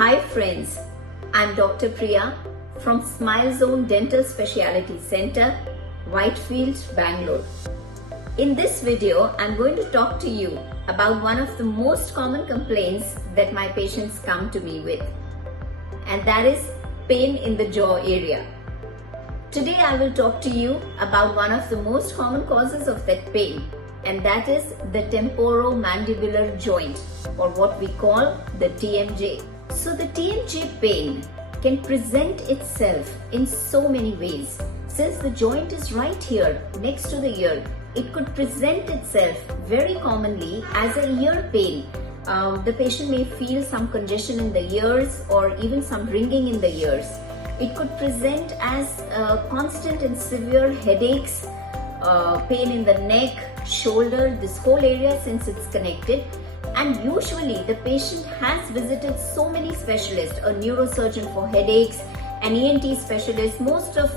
Hi friends, I'm Dr. Priya from Smile Zone Dental Specialty Center, Whitefield, Bangalore. In this video, I'm going to talk to you about one of the most common complaints that my patients come to me with, and that is pain in the jaw area. Today I will talk to you about one of the most common causes of that pain, and that is the temporomandibular joint, or what we call the TMJ. So the TMJ pain can present itself in so many ways. Since the joint is right here next to the ear, it could present itself very commonly as a ear pain. The patient may feel some congestion in the ears or even some ringing in the ears. It could present as constant and severe headaches, pain in the neck, shoulder, this whole area since it's connected. And usually the patient has visited so many specialists, a neurosurgeon for headaches, an ENT specialist. Most of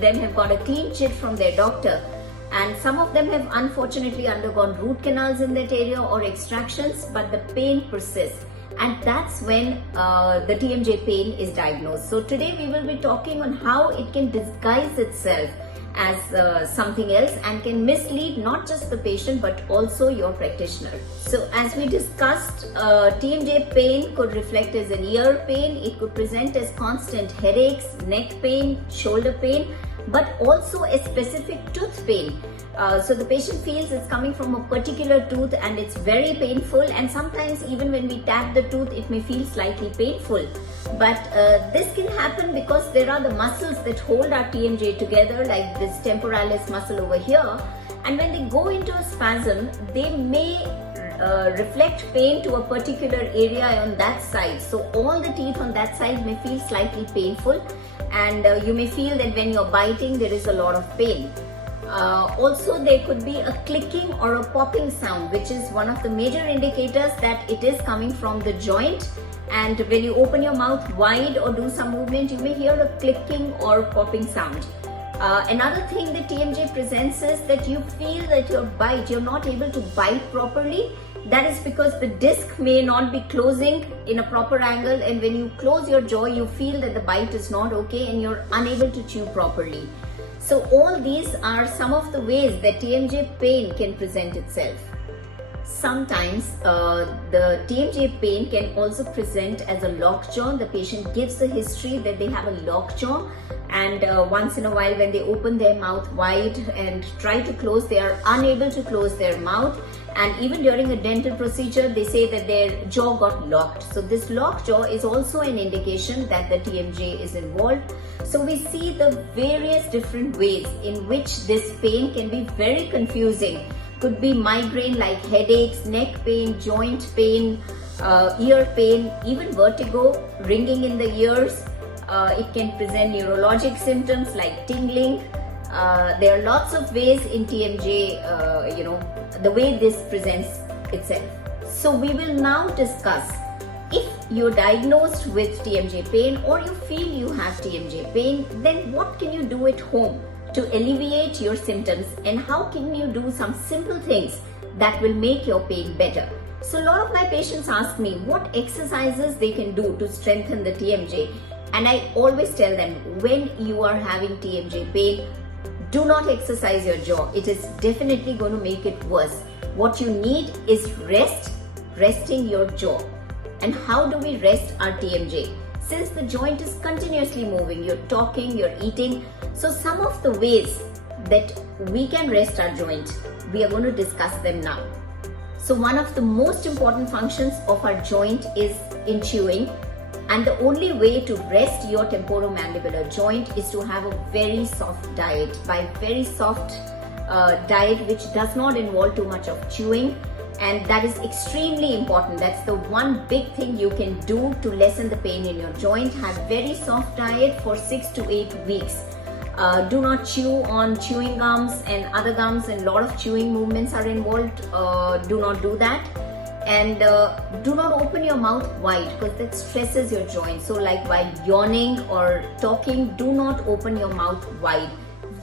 them have got a clean chit from their doctor, and some of them have unfortunately undergone root canals in that area or extractions, but the pain persists. And that's when the TMJ pain is diagnosed. So today we will be talking on how it can disguise itself as something else and can mislead not just the patient but also your practitioner. So as we discussed, TMJ pain could reflect as an ear pain. It could present as constant headaches, neck pain, shoulder pain, but also a specific tooth pain. So the patient feels it's coming from a particular tooth and it's very painful, and sometimes even when we tap the tooth it may feel slightly painful. But this can happen because there are the muscles that hold our TMJ together, like this temporalis muscle over here, and when they go into a spasm, they may reflect pain to a particular area on that side. So all the teeth on that side may feel slightly painful, and you may feel that when you're biting there is a lot of pain. Also, there could be a clicking or a popping sound, which is one of the major indicators that it is coming from the joint. And when you open your mouth wide or do some movement, you may hear a clicking or popping sound. Another thing that TMJ presents is that you feel that you're not able to bite properly. That is because the disc may not be closing in a proper angle, and when you close your jaw, you feel that the bite is not okay and you're unable to chew properly. So all these are some of the ways that TMJ pain can present itself. Sometimes the TMJ pain can also present as a lockjaw. The patient gives a history that they have a lockjaw, and once in a while when they open their mouth wide and try to close, they are unable to close their mouth. And even during a dental procedure, they say that their jaw got locked. So this lockjaw is also an indication that the TMJ is involved. So we see the various different ways in which this pain can be very confusing. Could be migraine like headaches, neck pain, joint pain, ear pain, even vertigo, ringing in the ears. It can present neurologic symptoms like tingling. There are lots of ways in TMJ, the way this presents itself. So we will now discuss, if you're diagnosed with TMJ pain or you feel you have TMJ pain, then what can you do at home to alleviate your symptoms, and how can you do some simple things that will make your pain better? So a lot of my patients ask me what exercises they can do to strengthen the TMJ, and I always tell them, when you are having TMJ pain, do not exercise your jaw. It is definitely going to make it worse. What you need is resting your jaw. And how do we rest our TMJ? Since the joint is continuously moving, you're talking, you're eating. So some of the ways that we can rest our joint, we are going to discuss them now. So one of the most important functions of our joint is in chewing. And the only way to rest your temporomandibular joint is to have a very soft diet. By very soft diet which does not involve too much of chewing, and that is extremely important. That's the one big thing you can do to lessen the pain in your joint. Have very soft diet for 6 to 8 weeks. Do not chew on chewing gums and other gums, and a lot of chewing movements are involved. Do not do that. And do not open your mouth wide because that stresses your joint. So like while yawning or talking, do not open your mouth wide.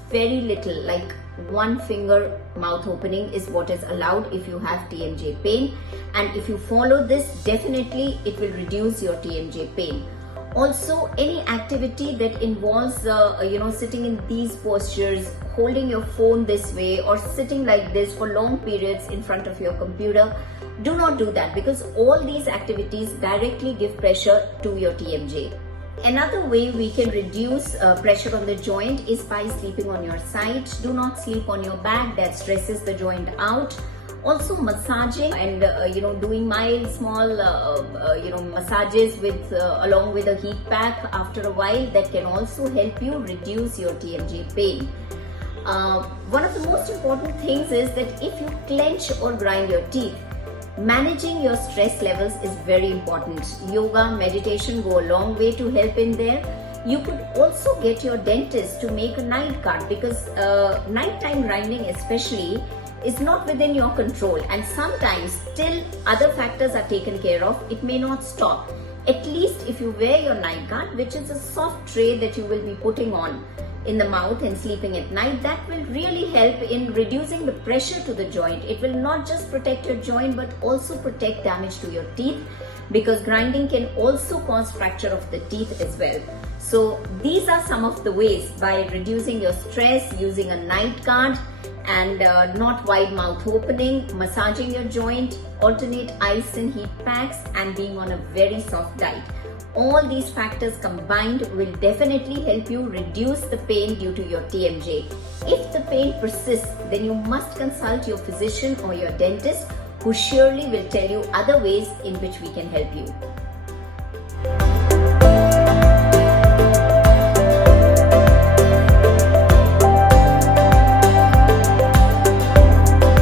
Very little, like one finger mouth opening is what is allowed if you have TMJ pain, and if you follow this, definitely it will reduce your TMJ pain. Also, any activity that involves sitting in these postures, holding your phone this way, or sitting like this for long periods in front of your computer, do not do that, because all these activities directly give pressure to your TMJ. Another way we can reduce pressure on the joint is by sleeping on your side. Do not sleep on your back, that stresses the joint out. Also, massaging and doing mild small massages with along with a heat pack after a while, that can also help you reduce your TMJ pain. One of the most important things is that if you clench or grind your teeth, managing your stress levels is very important. Yoga, meditation go a long way to help in there. You could also get your dentist to make a night guard, because nighttime grinding especially is not within your control, and sometimes still other factors are taken care of, it may not stop. At least if you wear your night guard, which is a soft tray that you will be putting on in the mouth and sleeping at night, that will really help in reducing the pressure to the joint. It will not just protect your joint but also protect damage to your teeth, because grinding can also cause fracture of the teeth as well. So these are some of the ways, by reducing your stress, using a night guard, and not wide mouth opening, massaging your joint, alternate ice and heat packs, and being on a very soft diet. All these factors combined will definitely help you reduce the pain due to your TMJ. If the pain persists, then you must consult your physician or your dentist, who surely will tell you other ways in which we can help you.